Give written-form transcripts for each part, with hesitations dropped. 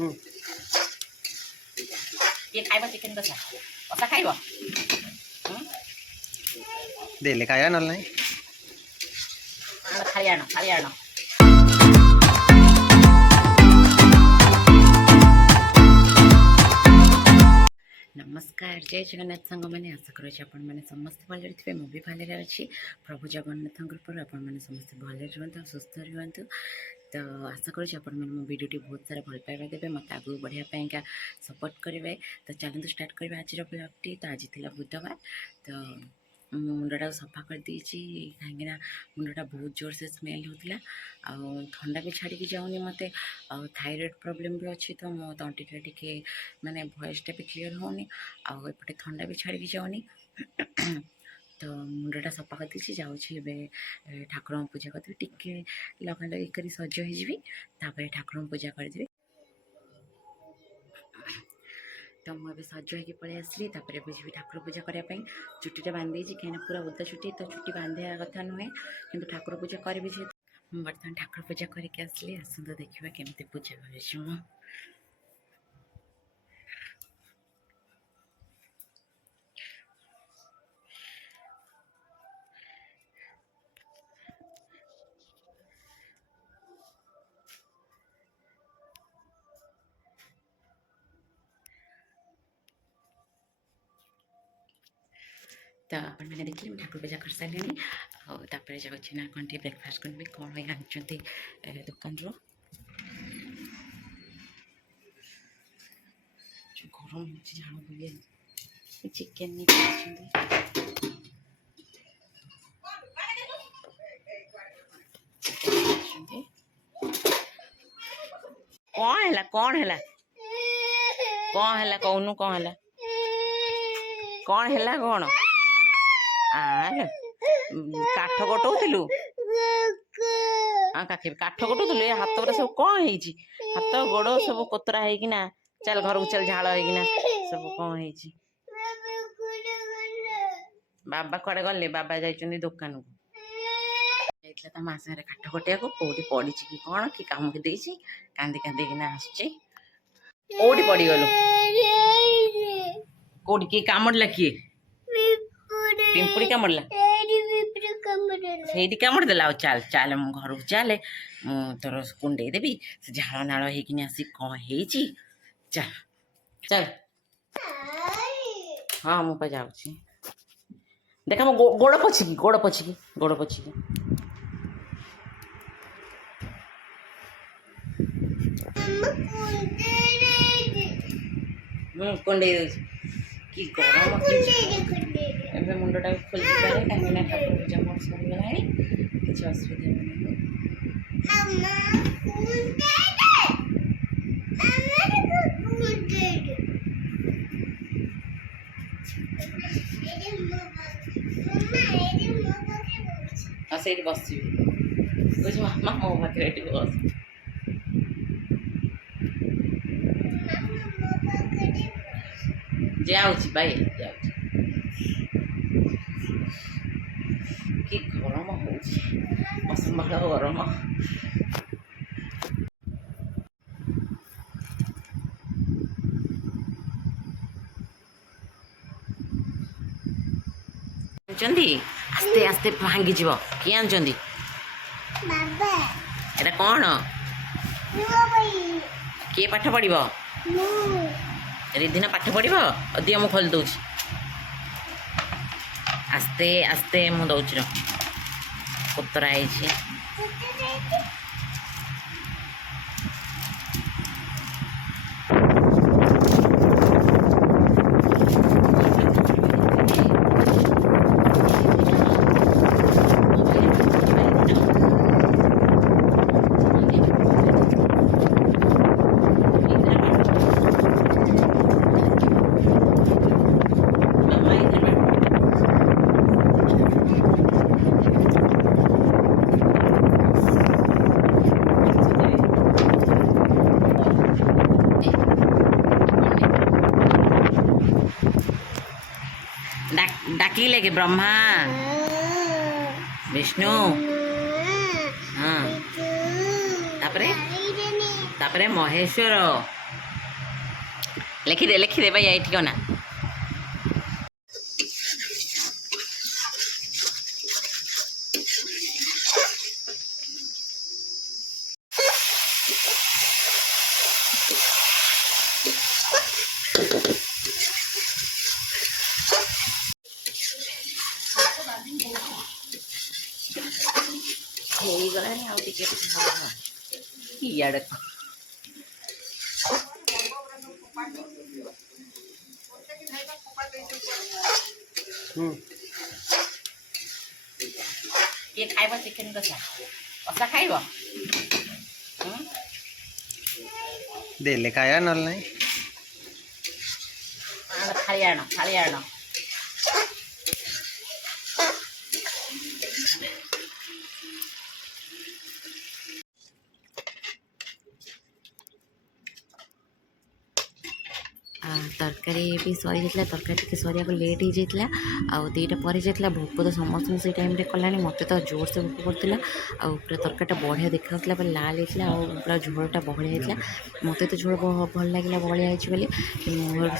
ये खाइबा चिकन कसा कसा खाइबा देले खाया न नहीं खाली आनो नमस्कार जय जगन्नाथ सांग मैंने आशा करुँ आपण मैंने समस्त भले थे मुझे भले अच्छी प्रभु जगन्नाथ कृपा आपण मैंने समस्त भले रुहतु सुस्थ रुहतु तो आशा करुँ आपण मैंने मो भिडियो बहुत सारा भल पाइबा देवे मत आगू बढ़ापा सपोर्ट करेंगे तो चलते स्टार्ट करवा आज ब्लॉगटी तो आज थी बुधवार तो मुंडा सफा कर देची कहीं मुंडा बहुत जोर से स्मेल होता आ ठंडा भी छाड़ी जाऊनी मत थायराइड प्रॉब्लम भी अच्छी तो मो तंटीटा टिके माने वॉइसटा भी क्लीयर होनी आउटे ठंडा भी छाड़ी जाऊनी तो मुंडा सफा कर देची जाऊँगी ठाकुर पूजा करी टिके लगा लगे कर सज हो ठाकुर पूजा करदेवी तो मुझे सज हो पलि आसली भी ठाकुर पूजा करने चुट्टा बांधे कहीं पूरा ओदा चुट्टी तो चुट्टी बांधा कथा नुहे कि ठाकुर पूजा करी बर्तमान ठाकुर पूजा करके आसली आसत देखा केमती पूजा कर तो आप मैंने देखिए ठाकुर पूजा कर सारे और जाऊँगी ना कौन ब्रेकफास्ट करी कौन आनी दुकान गरम हो झाड़ बुले चिकेन नहीं कौन है कहूनु कौन है कौन आल काठ कटौलु काठ कटौलु ये हाथ पर सब कौन है हाथ गोड़ सब कोतरा होना चल घर को चल झाड़ होना सब कौन है बाबा कड़े गले बाबा जाइए दुकान को जाता मासारे काठ कटिया को कौटी पड़ी कि कौन कि कम के देसी कांदी कांदी आसटी पड़गलु कौटी किए कामड़ला किए पिंपुड़ी कामड़ला से कामड़ देला चल चल मो घर को चले तोर कुंडे देवी से झाड़ नाड़ होनी आसी कौन है चल चल हाँ मुझे जाऊँ देखा मो गोड़ पोछिकी कुंडे कि गरम ए मुंडा खोल पारे कहीं ठाकुर पूजा मोर सरीगला किसी असुविधा नहीं से बस बुझ मामा मो पाखे बस जाऊँगी भाई कि गरम हो असंभाल गरम आस्ते आस्ते भांगी जीव किए आनी एटा कौन किए पाठ पढ़ रिधिना पाठ पढ़ दिया मुझे खोल दूँ आस्ते आस्ते मुझे दौर कोतरा है डाकिले कि ब्रह्मा विष्णु हाँ तापरे महेश्वर लिखिदे भाई ये ठीक ना ହେଇଗଲାଣି ଆଉ ଟିକେ ଇଆଡ଼େ କିଏ ଖାଇବ ଚିକେନ କଷା ଖାଇବ ଦେଲେ ଖାଇବା ନହେଲେ ନାହିଁ। ଥାଳି ଆଣ ତରକାରୀ ବି ସରିଯାଇଥିଲା ତରକାରୀ ଟିକେ ସରିବାକୁ ଲେଟ୍ ହେଇଯାଇଥିଲା ଆଉ ଦୁଇଟା ପରେ ଯାଇଥିଲା ଭୋକ ତ ସମସ୍ତଙ୍କୁ ସେଇ ଟାଇମ୍ରେ କଲାଣି ମୋତେ ତ ଜୋରସେ ଭୋକ କରୁଥିଲା ଆଉ ପୁରା ତରକାରୀଟା ବଢ଼ିଆ ଦେଖାଯାଉଥିଲା ପୁରା ଲାଲ ହେଇଥିଲା ଆଉ ପୁରା ଝୋଳଟା ବହଳିଆ ହେଇଥିଲା ମୋତେ ତ ଝୋଳ ଭଲ ଲାଗିଲା ବହଳିଆ ହେଇଛି ବୋଲି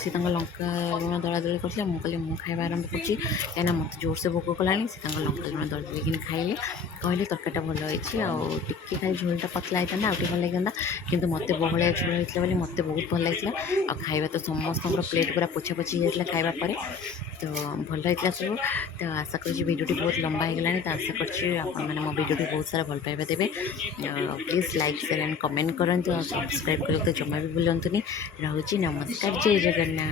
ସେ ତାଙ୍କ ଲଙ୍କା ଲୁଣ ଦଳାଦଳି କରିଥିଲା ମୁଁ କହିଲି ମୁଁ ଖାଇବା ଆରମ୍ଭ କରୁଛି କାହିଁକିନା ମୋତେ ଜୋରସେ ଭୋକ କଲାଣି ସେ ତାଙ୍କ ଲଙ୍କା ଲୁଣ ଦଳିକିନି ଖାଇଲେ କହିଲେ ତରକାରୀଟା ଭଲ ହେଇଛି ଆଉ ଟିକେ ଖାଲି ଝୋଳଟା ପତଲା ହେଇଥାନ୍ତା ଆଉ ଟିକେ ଭଲ ଲାଗିଥାନ୍ତା କିନ୍ତୁ ମୋତେ ବହଳିଆ ଝୋଳ ହେଇଥିଲା ବୋଲି ମୋତେ ବହୁତ ଭଲ ଲାଗିଥିଲା ଆଉ ଖାଇବା ତ ସମସ୍ତଙ୍କର ପ୍ଲେଟ୍ ପୁରା ପୋଛାପୋଛି ହେଇଯାଇଥିଲା ଖାଇବା ପରେ ତ ଭଲ ହେଇଥିଲା ସବୁ ତ ଆଶା କରୁଛି ଭିଡ଼ିଓଟି ବହୁତ ଲମ୍ବା ହେଇଗଲାଣି ତ ଆଶା କରୁଛି ଆପଣମାନେ ମୋ ଭିଡ଼ିଓଟି ବହୁତ ସାରା ଭଲ ପାଇବା ଦେବେ please like share and comment କରନ୍ତୁ ଆଉ ସବସ୍କ୍ରାଇବ୍ କରିବାକୁ ତ ଜମା ବି ଭୁଲନ୍ତୁନି ରହୁଛି ନମସ୍କାର ଜୟ ଜଗନ୍ନାଥ।